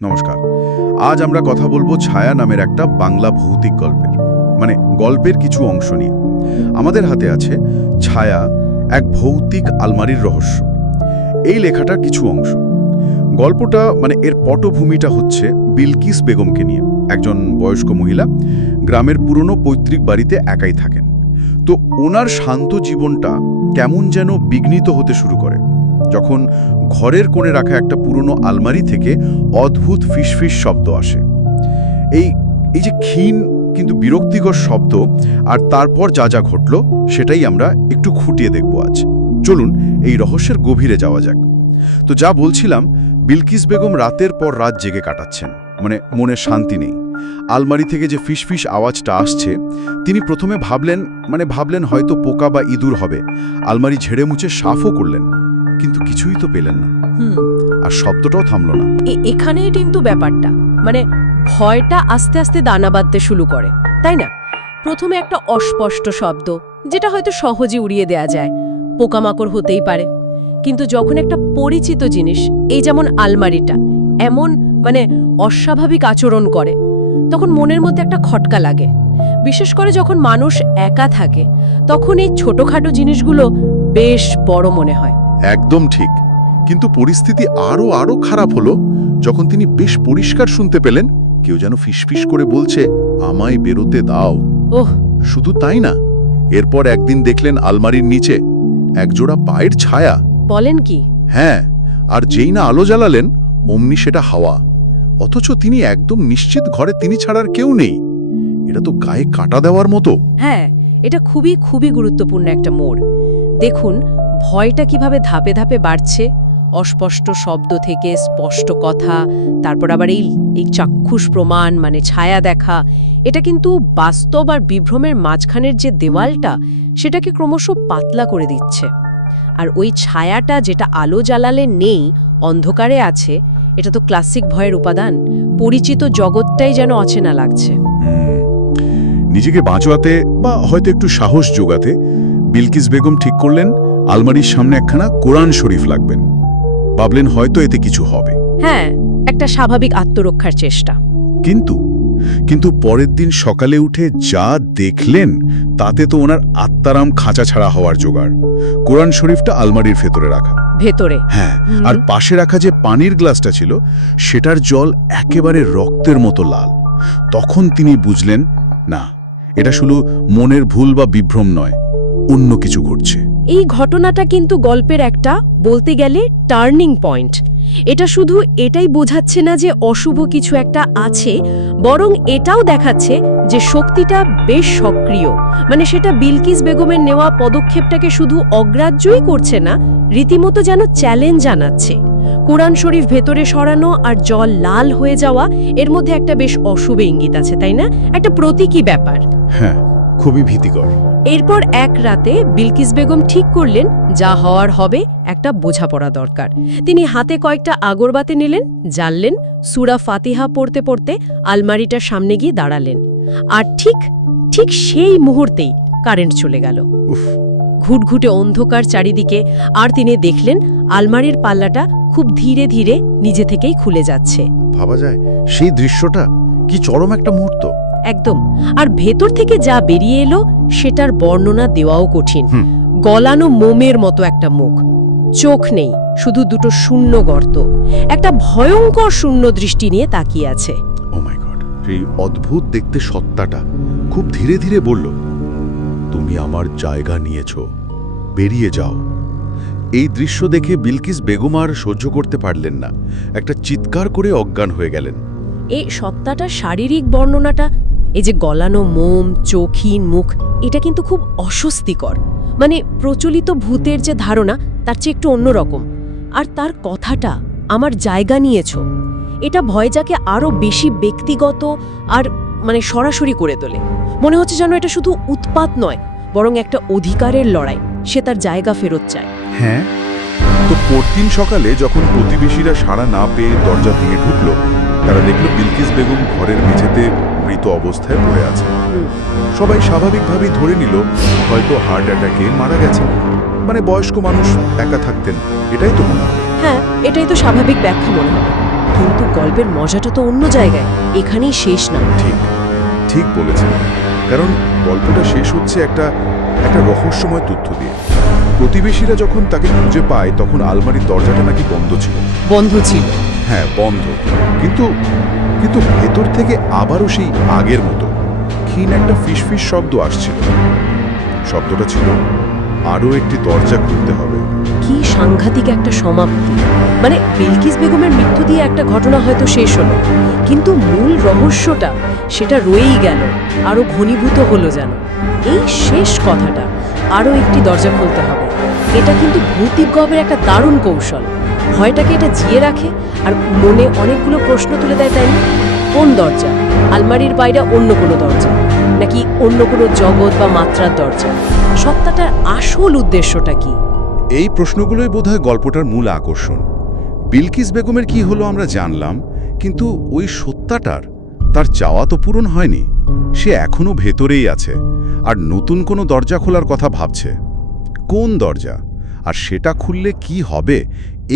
নমস্কার। আজ আমরা কথা বলবো ছায়া নামের একটা বাংলা ভৌতিক গল্পের, গল্পের কিছু অংশ নিয়ে। আমাদের হাতে আছে ছায়া, এক ভৌতিক আলমারির রহস্য। এই লেখাটার কিছু অংশ। গল্পটা এর পটভূমিটা হচ্ছে বিলকিস বেগমকে নিয়ে। একজন বয়স্ক মহিলা গ্রামের পুরনো পৈতৃক বাড়িতে একাই থাকেন। তো ওনার শান্ত জীবনটা কেমন যেন বিঘ্নিত হতে শুরু করে যখন ঘরের কোণে রাখা একটা পুরনো আলমারি থেকে অদ্ভুত ফিসফিস শব্দ আসে। এই যে ক্ষীণ কিন্তু বিরক্তিকর শব্দ, আর তারপর যা যা ঘটল সেটাই আমরা একটু খুঁটিয়ে দেখব আজ। চলুন এই রহস্যের গভীরে যাওয়া যাক। তো যা বলছিলাম, বিলকিস বেগম রাতের পর রাত জেগে কাটাচ্ছেন, মনে শান্তি নেই। আলমারি থেকে যে ফিসফিস আওয়াজটা আসছে, তিনি প্রথমে ভাবলেন হয়তো পোকা বা ইঁদুর হবে। আলমারি ঝেড়ে মুছে সাফও করলেন, কিন্তু কিছুই তো পেলেন না। আর শব্দটাও থামল না। এখানেই কিন্তু ব্যাপারটা, ভয়টা আস্তে আস্তে দানা বাঁধতে শুরু করে, তাই না? প্রথমে একটা অস্পষ্ট শব্দ, যেটা হয়তো সহজে উড়িয়ে দেয়া যায়, পোকামাকড় হতেই পারে। কিন্তু যখন একটা পরিচিত জিনিস, এই যেমন আলমারিটা, এমন অস্বাভাবিক আচরণ করে, তখন মনের মধ্যে একটা খটকা লাগে। বিশেষ করে যখন মানুষ একা থাকে, তখন এই ছোটখাটো জিনিসগুলো বেশ বড় মনে হয়। একদম ঠিক। কিন্তু পরিস্থিতি আরো খারাপ হলো যখন তিনি বেশ পরিষ্কার শুনতে পেলেন কেউ যেন ফিসফিস করে বলছে, আমায় বেরোতে দাও। ওহ, শুধু তাই না, এরপর একদিন দেখলেন আলমারির নিচে একজোড়া পায়ের ছায়া। বলেন কি? হ্যাঁ, আর যেই না আলো জ্বালালেন অমনি সেটা হাওয়া। অথচ তিনি একদম নিশ্চিত ঘরে তিনি ছাড়ার কেউ নেই। এটা তো গায়ে কাটা দেওয়ার মতো। হ্যাঁ, এটা খুবই খুবই গুরুত্বপূর্ণ একটা মোড়। দেখুন ভয়টা কিভাবে ধাপে ধাপে বাড়ছে, অস্পষ্ট শব্দ থেকে স্পষ্ট কথা, তারপর আবার এই চাক্ষুষ প্রমাণ, ছায়া দেখা। এটা কিন্তু বাস্তব আর বিভ্রমের মাঝখানের যে দেওয়ালটা, সেটাকে ক্রমশ পাতলা করে দিচ্ছে। আর ওই ছায়াটা যেটা আলো জ্বালালে নেই, অন্ধকারে আছে, এটা তো ক্লাসিক ভয়ের উপাদান। পরিচিত জগৎটাই যেন অচেনা লাগছে। নিজেকে বাঁচাতে বা হয়তো একটু সাহস জোগাতে বিলকিস বেগম ঠিক করলেন আলমারির সামনে একখানা কোরআন শরীফ লাগবেন। ভাবলেন হয়তো এতে কিছু হবে। হ্যাঁ, একটা স্বাভাবিক আত্মরক্ষার চেষ্টা। কিন্তু পরের দিন সকালে উঠে যা দেখলেন, তাতে তো ওনার আত্মারাম খাঁচা ছাড়া হওয়ার জোগাড়। কোরআন শরীফটা আলমারির ভেতরে। হ্যাঁ, আর পাশে রাখা যে পানির গ্লাসটা ছিল, সেটার জল একেবারে রক্তের মতো লাল। তখন তিনি বুঝলেন, না, এটা শুধু মনের ভুল বা বিভ্রম নয়, অন্য কিছু ঘটছে। এই ঘটনাটা কিন্তু গল্পের একটা, বলতে গেলে, টার্নিং পয়েন্ট। এটা শুধু এটাই বোঝাচ্ছে না যে অশুভ কিছু একটা আছে, বরং এটাও দেখাচ্ছে যে শক্তিটা বেশ সক্রিয়। সেটা বিলকিস বেগমের নেওয়া পদক্ষেপটাকে শুধু অগ্রাহ্যই করছে না, রীতিমতো যেন চ্যালেঞ্জ জানাচ্ছে। কোরআন শরীফ ভেতরে সরানো আর জল লাল হয়ে যাওয়া, এর মধ্যে একটা বেশ অশুভ ইঙ্গিত আছে, তাই না? একটা প্রতীকী ব্যাপার। হ্যাঁ, খুবই ভীতিকর। এরপর এক রাতে বিলকিস বেগম ঠিক করলেন, যা হওয়ার হবে, একটা বোঝাপড়া দরকার। তিনি হাতে কয়েকটা আগরবাতি নিলেন, জ্বাললেন, সূরা ফাতিহা পড়তে পড়তে আলমারিটার সামনে গিয়ে দাঁড়ালেন। আর ঠিক সেই মুহূর্তেই কারেন্ট চলে গেল। ঘুটঘুটে অন্ধকার চারিদিকে, আর তিনি দেখলেন আলমারির পাল্লাটা খুব ধীরে ধীরে নিজে থেকেই খুলে যাচ্ছে। ভাবা যায় সেই দৃশ্যটা কি চরম একটা মুহূর্ত। একদম। আর ভেতর থেকে যা বেরিয়ে এলো, সেটার বর্ণনা দেওয়াও কঠিন। গলানো মোমের মতো একটা মুখ, চোখ নেই, শুধু দুটো শূন্য গর্ত। একটা ভয়ঙ্কর শূন্য দৃষ্টি নিয়ে তাকিয়ে আছে। ও মাই গড! সেই অদ্ভুত দেখতে সত্তাটা খুব ধীরে ধীরে বলল, তুমি আমার জায়গা নিয়েছো, বেরিয়ে যাও। এই দৃশ্য দেখে বিলকিস বেগম আর সহ্য করতে পারলেন না, একটা চিৎকার করে অজ্ঞান হয়ে গেলেন। এই সত্তাটার শারীরিক বর্ণনাটা, এই যে গলানো মোম, চোখহীন মুখ, এটা কিন্তু খুব অস্বস্তিকর। প্রচলিত ভূতের যে ধারণা, তার চেয়ে একটু অন্যরকম। আর তার কথাটা, আমার জায়গা নিয়েছো, এটা ভয়টাকে আরো বেশি ব্যক্তিগত আর সরাসরি করে তোলে। মনে হচ্ছে যেন এটা শুধু উৎপাত নয়, বরং একটা অধিকারের লড়াই। সে তার জায়গা ফেরত চায়। হ্যাঁ, তো পরদিন সকালে যখন প্রতিবেশীরা সাড়া না পেয়ে দরজা ভেঙে ঢুকল, তারা দেখল বিলকিস বেগম ঘরের মেঝেতে মৃত অবস্থায় পড়ে আছে। সবাই স্বাভাবিকভাবেই ধরে নিল হয়তো হার্ট অ্যাটাকে মারা গেছে। বয়স্ক মানুষ একা থাকতেন, এটাই তো মনে হয়। হ্যাঁ, এটাই তো স্বাভাবিক ব্যাখ্যা মনে হবে। কিন্তু গল্পের মজাটা তো অন্য জায়গায়, এখানেই শেষ না। ঠিক ঠিক বলেছেন, কারণ গল্পটা শেষ হচ্ছে একটা রহস্যময় তথ্য দিয়ে। প্রতিবেশীরা যখন তাকে খুঁজে পায় তখন আলমারির দরজাটা নাকি বন্ধ ছিল। বন্ধ ছিল। হ্যাঁ, বন্ধ, কিন্তু কিন্তু ভেতর থেকে আবারও সেই আগের মতো ক্ষীণ একটা ফিসফিস শব্দ আসছিল। শব্দটা ছিল, আরও একটি দরজা খুলতে হবে। কি সাংঘাতিক একটা সমাপ্তি! মানে বিলকিস বেগমের মৃত্যু দিয়ে একটা ঘটনা হয়তো শেষ হলো, কিন্তু মূল রহস্যটা সেটা রয়েই গেল, আরো ঘনীভূত হলো যেন। এই শেষ কথাটা, আরো একটি দরজা খুলতে হবে, এটা কিন্তু ভৌতিক গল্পের একটা দারুণ কৌশল। ভয়টাকে এটা জিয়ে রাখে আর মনে অনেকগুলো প্রশ্ন তুলে দেয়, তাই না? কোন দরজা? আলমারির বাইরে অন্য কোনো দরজা, নাকি অন্য কোনো জগৎ বা মাত্রার দরজা? সত্তাটার আসল উদ্দেশ্যটা কি? এই প্রশ্নগুলোই বোধহয় গল্পটার মূল আকর্ষণ। বিলকিস বেগমের কি হলো আমরা জানলাম, কিন্তু ওই সত্তাটার, তার চাওয়া তো পূরণ হয়নি। সে এখনো ভেতরেই আছে আর নতুন কোনো দরজা খোলার কথা ভাবছে। কোন দরজা, আর সেটা খুললে কি হবে,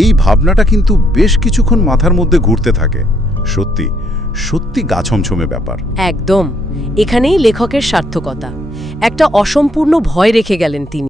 এই ভাবনাটা কিন্তু বেশ কিছুক্ষণ মাথার মধ্যে ঘুরতে থাকে। সত্যি সত্যি গা ছমছমে ব্যাপার। একদম, এখানেই লেখকের সার্থকতা। একটা অসম্পূর্ণ ভয় রেখে গেলেন তিনি।